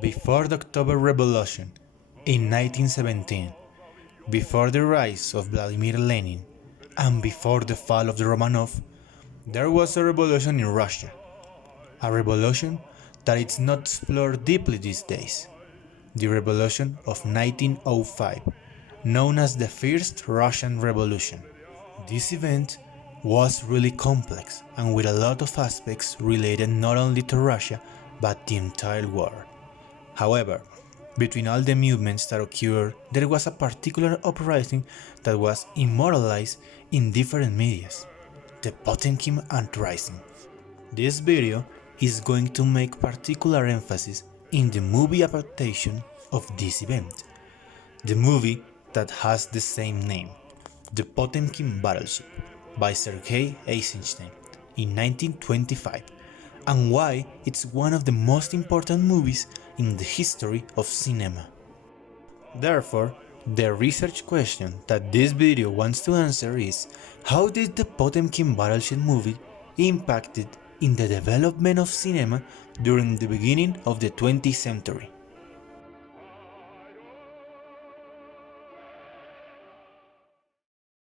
Before the October Revolution in 1917, before the rise of Vladimir Lenin, and before the fall of the Romanov, there was a revolution in Russia. A revolution that is not explored deeply these days. The Revolution of 1905, known as the First Russian Revolution. This event was really complex and with a lot of aspects related not only to Russia but the entire world. However, between all the movements that occurred, there was a particular uprising that was immortalized in different medias, the Potemkin Uprising. This video is going to make particular emphasis in the movie adaptation of this event, the movie that has the same name, the Potemkin Battleship, by Sergei Eisenstein in 1925, and why it's one of the most important movies in the history of cinema. Therefore, the research question that this video wants to answer is, how did the Potemkin Battleship movie impacted in the development of cinema during the beginning of the 20th century?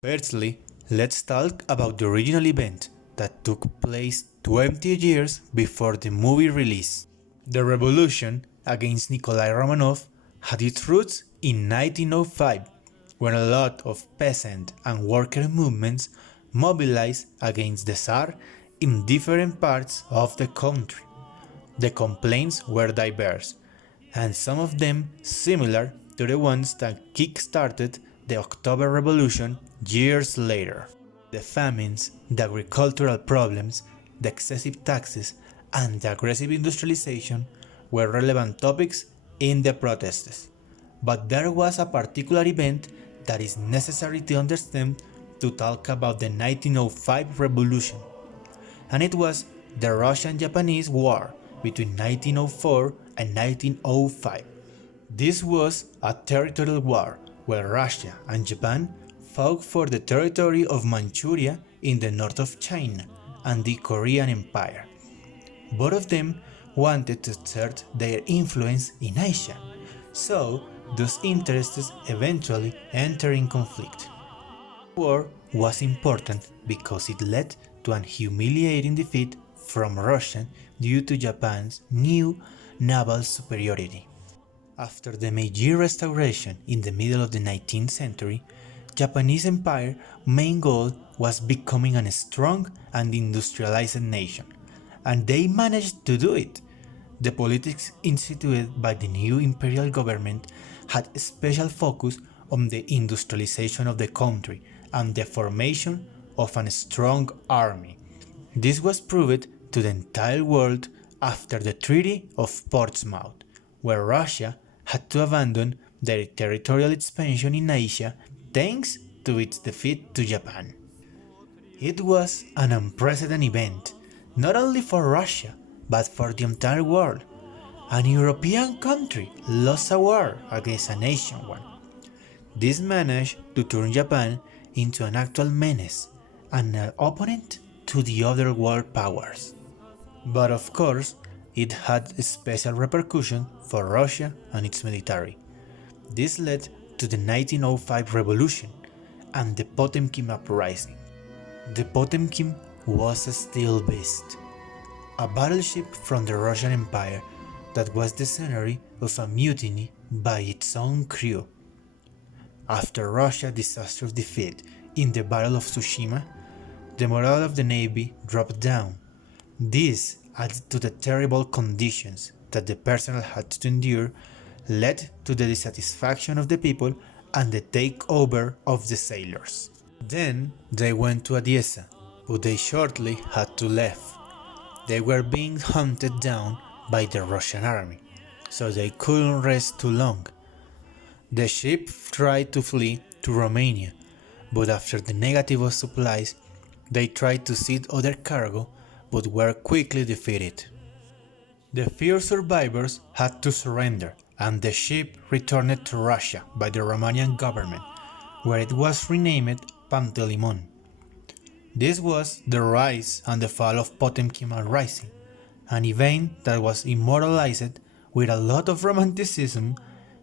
Firstly, let's talk about the original event that took place 20 years before the movie release. The revolution against Nikolai Romanov had its roots in 1905, when a lot of peasant and worker movements mobilized against the Tsar in different parts of the country. The complaints were diverse, and some of them similar to the ones that kick-started the October Revolution years later. The famines, the agricultural problems, the excessive taxes, and the aggressive industrialization were relevant topics in the protests. But there was a particular event that is necessary to understand to talk about the 1905 revolution, and it was the Russian-Japanese War between 1904 and 1905. This was a territorial war where Russia and Japan fought for the territory of Manchuria in the north of China and the Korean Empire. Both of them wanted to exert their influence in Asia, so those interests eventually entered in conflict. The war was important because it led to an humiliating defeat from Russia due to Japan's new naval superiority. After the Meiji Restoration in the middle of the 19th century, Japanese Empire's main goal was becoming a strong and industrialized nation, and they managed to do it. The politics instituted by the new imperial government had a special focus on the industrialization of the country and the formation of a strong army. This was proved to the entire world after the Treaty of Portsmouth, where Russia had to abandon their territorial expansion in Asia thanks to its defeat to Japan. It was an unprecedented event, not only for Russia, but for the entire world. An European country lost a war against an Asian one. This managed to turn Japan into an actual menace and an opponent to the other world powers. But of course, it had a special repercussion for Russia and its military. This led to the 1905 revolution and the Potemkin Uprising. The Potemkin was a steel beast, a battleship from the Russian Empire that was the scenery of a mutiny by its own crew. After Russia's disastrous defeat in the Battle of Tsushima, the morale of the Navy dropped down. This, added to the terrible conditions that the personnel had to endure, led to the dissatisfaction of the people and the takeover of the sailors. Then they went to Odessa, but they shortly had to leave. They were being hunted down by the Russian army, so they couldn't rest too long. The ship tried to flee to Romania, but after the negative of supplies, they tried to seize other cargo but were quickly defeated. The few survivors had to surrender, and the ship returned to Russia by the Romanian government, where it was renamed Pantelimon. This was the rise and the fall of Potemkin Uprising, an event that was immortalized with a lot of romanticism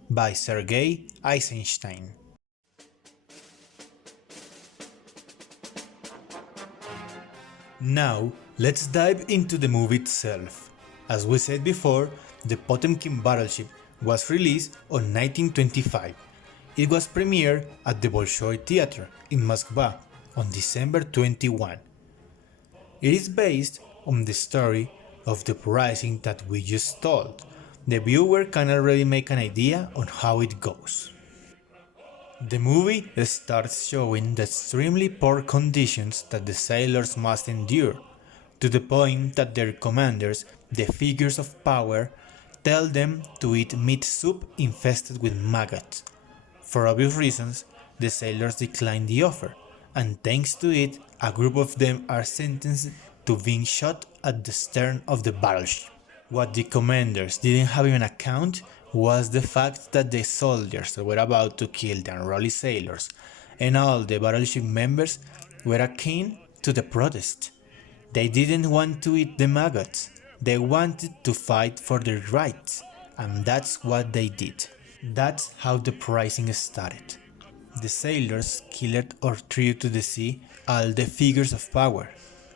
by Sergei Eisenstein. Now, let's dive into the movie itself. As we said before, the Potemkin Battleship was released on 1925. It was premiered at the Bolshoi Theatre in Moscow on December 21. It is based on the story of the uprising that we just told. The viewer can already make an idea on how it goes. The movie starts showing the extremely poor conditions that the sailors must endure, to the point that their commanders, the figures of power, tell them to eat meat soup infested with maggots. For obvious reasons, the sailors decline the offer, and thanks to it, a group of them are sentenced to being shot at the stern of the battleship. What the commanders didn't have in account was the fact that the soldiers that were about to kill the unruly sailors and all the battleship members were akin to the protest. They didn't want to eat the maggots, they wanted to fight for their rights, and that's what they did. That's how the uprising started. The sailors killed or threw to the sea all the figures of power.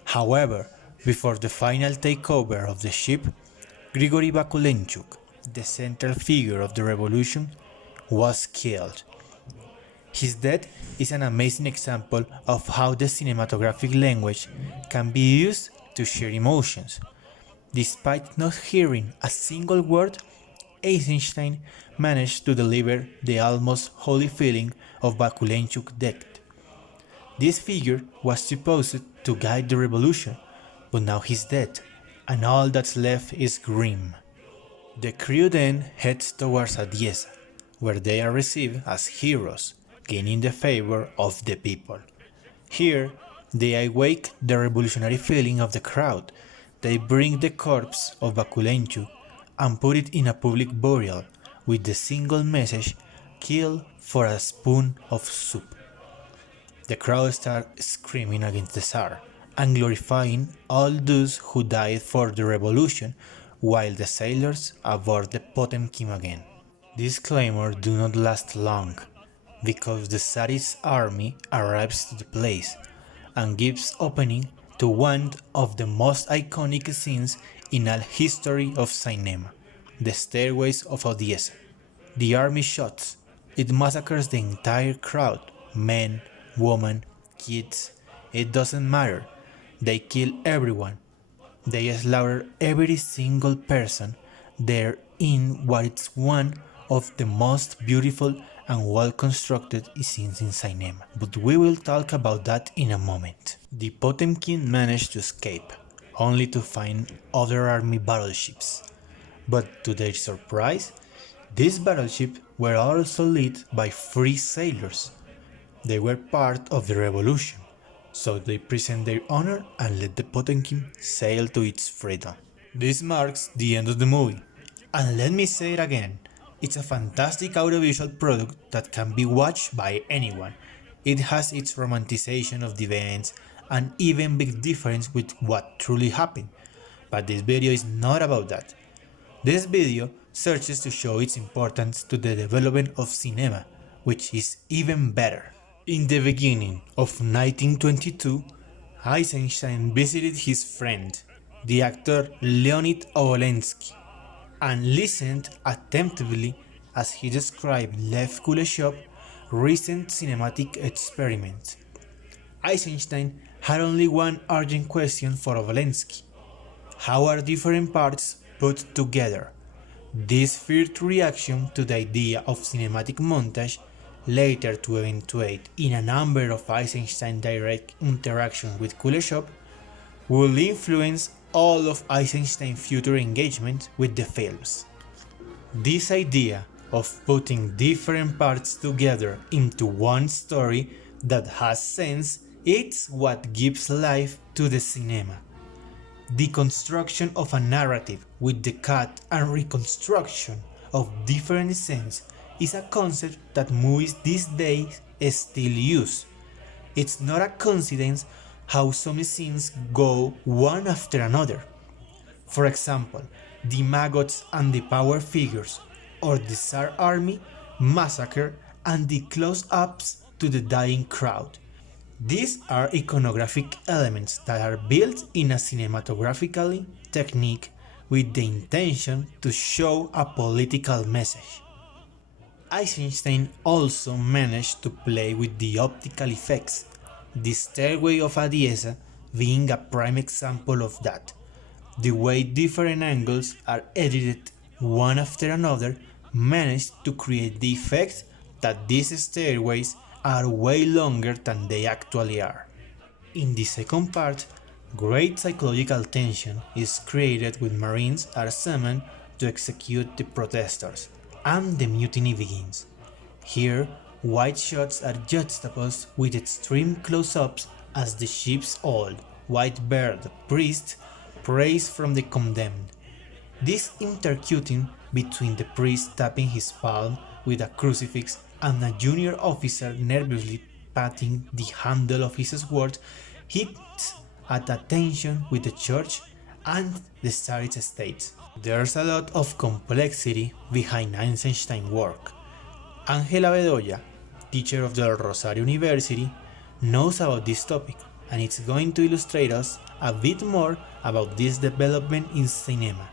However, before the final takeover of the ship, Grigory Bakulenchuk, the central figure of the revolution, was killed. His death is an amazing example of how the cinematographic language can be used to share emotions. Despite not hearing a single word, Eisenstein managed to deliver the almost holy feeling of Bakulenchuk's death. This figure was supposed to guide the revolution, but now he's dead, and all that's left is grim. The crew then heads towards Odessa, where they are received as heroes, gaining the favor of the people. Here, they awake the revolutionary feeling of the crowd. They bring the corpse of Bakulenchuk and put it in a public burial with the single message, "Kill for a spoon of soup." The crowd starts screaming against the Tsar and glorifying all those who died for the revolution, while the sailors aboard the Potemkin again. This clamor do not last long, because the Tsarist army arrives to the place and gives opening to one of the most iconic scenes in all history of cinema, the stairways of Odessa. The army shoots. It massacres the entire crowd, men, women, kids, it doesn't matter. They kill everyone. They slaughter every single person there in what is one of the most beautiful and well-constructed scenes in cinema, but we will talk about that in a moment. The Potemkin managed to escape, only to find other army battleships. But to their surprise, these battleships were also led by free sailors. They were part of the revolution, so they present their honor and let the Potemkin sail to its freedom. This marks the end of the movie, and let me say it again, it's a fantastic audiovisual product that can be watched by anyone. It has its romanticization of the events and even big difference with what truly happened, but this video is not about that. This video searches to show its importance to the development of cinema, which is even better. In the beginning of 1922, Eisenstein visited his friend, the actor Leonid Obolensky, and listened attentively as he described Lev Kuleshov's recent cinematic experiments. Eisenstein had only one urgent question for Obolensky: how are different parts put together? This first reaction to the idea of cinematic montage, later to eventuate in a number of Eisenstein's direct interactions with Kuleshov, will influence all of Eisenstein's future engagement with the films. This idea of putting different parts together into one story that has sense is what gives life to the cinema. The construction of a narrative with the cut and reconstruction of different scenes is a concept that movies these days still use. It's not a coincidence how some scenes go one after another. For example, the maggots and the power figures, or the Tsar army, massacre, and the close-ups to the dying crowd. These are iconographic elements that are built in a cinematographically technique with the intention to show a political message. Eisenstein also managed to play with the optical effects, the stairway of a Dehesa being a prime example of that. The way different angles are edited one after another managed to create the effect that these stairways are way longer than they actually are. In the second part, great psychological tension is created when Marines are summoned to execute the protesters, and the mutiny begins. Here, wide shots are juxtaposed with extreme close-ups as the ship's old, white-bearded priest prays from the condemned. This intercutting between the priest tapping his palm with a crucifix and a junior officer nervously patting the handle of his sword hits at a tension with the church and the Tsarist state. There's a lot of complexity behind Eisenstein's work. Ángela Bedoya, teacher of Del Rosario University, knows about this topic and it's going to illustrate us a bit more about this development in cinema.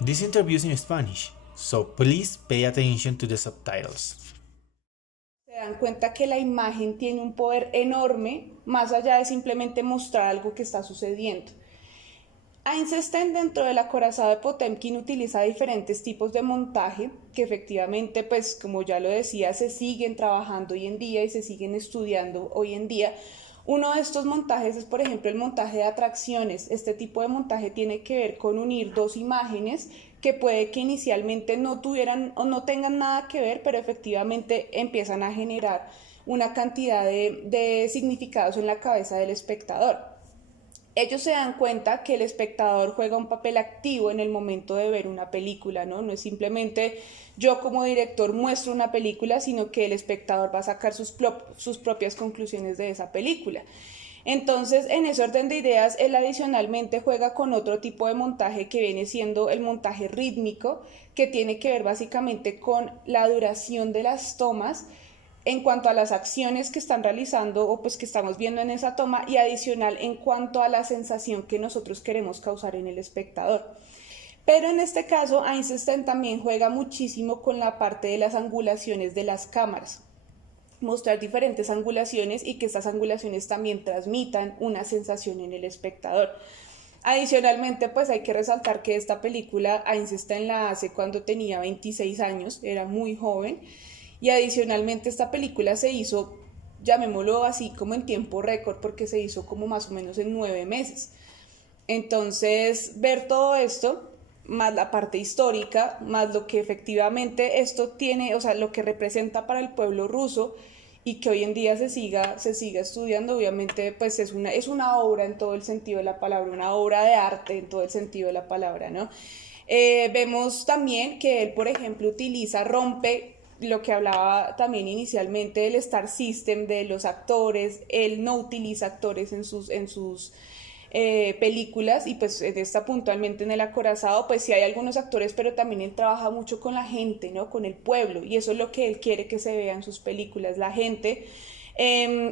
This interview is in Spanish, so please pay attention to the subtitles. Se dan cuenta que la imagen tiene un poder enorme, más allá de simplemente mostrar algo que está sucediendo. Eisenstein, dentro del acorazado de Potemkin, utiliza diferentes tipos de montaje que efectivamente, pues como ya lo decía, se siguen trabajando hoy en día y se siguen estudiando hoy en día. Uno de estos montajes es, por ejemplo, el montaje de atracciones. Este tipo de montaje tiene que ver con unir dos imágenes que puede que inicialmente no tuvieran o no tengan nada que ver, pero efectivamente empiezan a generar una cantidad de significados en la cabeza del espectador. Ellos se dan cuenta que el espectador juega un papel activo en el momento de ver una película, ¿no? No es simplemente yo como director muestro una película, sino que el espectador va a sacar sus propias conclusiones de esa película. Entonces, en ese orden de ideas, él adicionalmente juega con otro tipo de montaje que viene siendo el montaje rítmico, que tiene que ver básicamente con la duración de las tomas, en cuanto a las acciones que están realizando o pues que estamos viendo en esa toma, y adicional en cuanto a la sensación que nosotros queremos causar en el espectador. Pero en este caso Eisenstein también juega muchísimo con la parte de las angulaciones de las cámaras, mostrar diferentes angulaciones y que estas angulaciones también transmitan una sensación en el espectador. Adicionalmente, pues hay que resaltar que esta película Eisenstein la hace cuando tenía 26 años, era muy joven. Y adicionalmente esta película se hizo, llamémoslo así, como en tiempo récord, porque se hizo como más o menos en 9 meses. Entonces, ver todo esto, más la parte histórica, más lo que efectivamente esto tiene, o sea, lo que representa para el pueblo ruso y que hoy en día se siga estudiando, obviamente, pues es una obra en todo el sentido de la palabra, una obra de arte en todo el sentido de la palabra, ¿no? Vemos también que él, por ejemplo, rompe lo que hablaba también inicialmente del Star System, de los actores. Él no utiliza actores en sus películas, y pues en esta puntualmente en el acorazado pues sí hay algunos actores, pero también él trabaja mucho con la gente, ¿no? Con el pueblo, y eso es lo que él quiere que se vea en sus películas, la gente.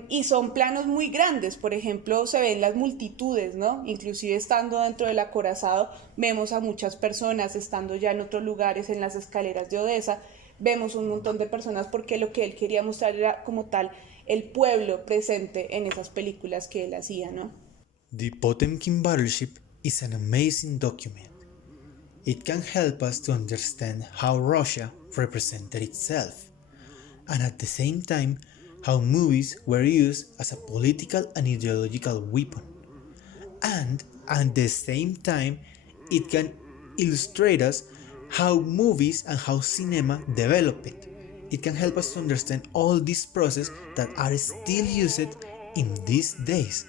Y son planos muy grandes, por ejemplo, se ven las multitudes, ¿no? Inclusive estando dentro del acorazado vemos a muchas personas, estando ya en otros lugares, en las escaleras de Odessa, vemos un montón de personas, porque lo que él quería mostrar era como tal el pueblo presente en esas películas que él hacía, ¿no? The Potemkin Battleship is an amazing document. It can help us to understand how Russia represented itself, and at the same time how movies were used as a political and ideological weapon. And and at the same time it can illustrate us how movies and how cinema developed. It can help us to understand all these processes that are still used in these days.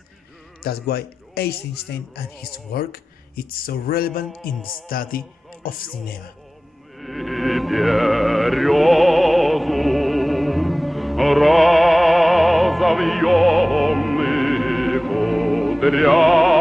That's why Eisenstein and his work is so relevant in the study of cinema. Разовьённый кудря.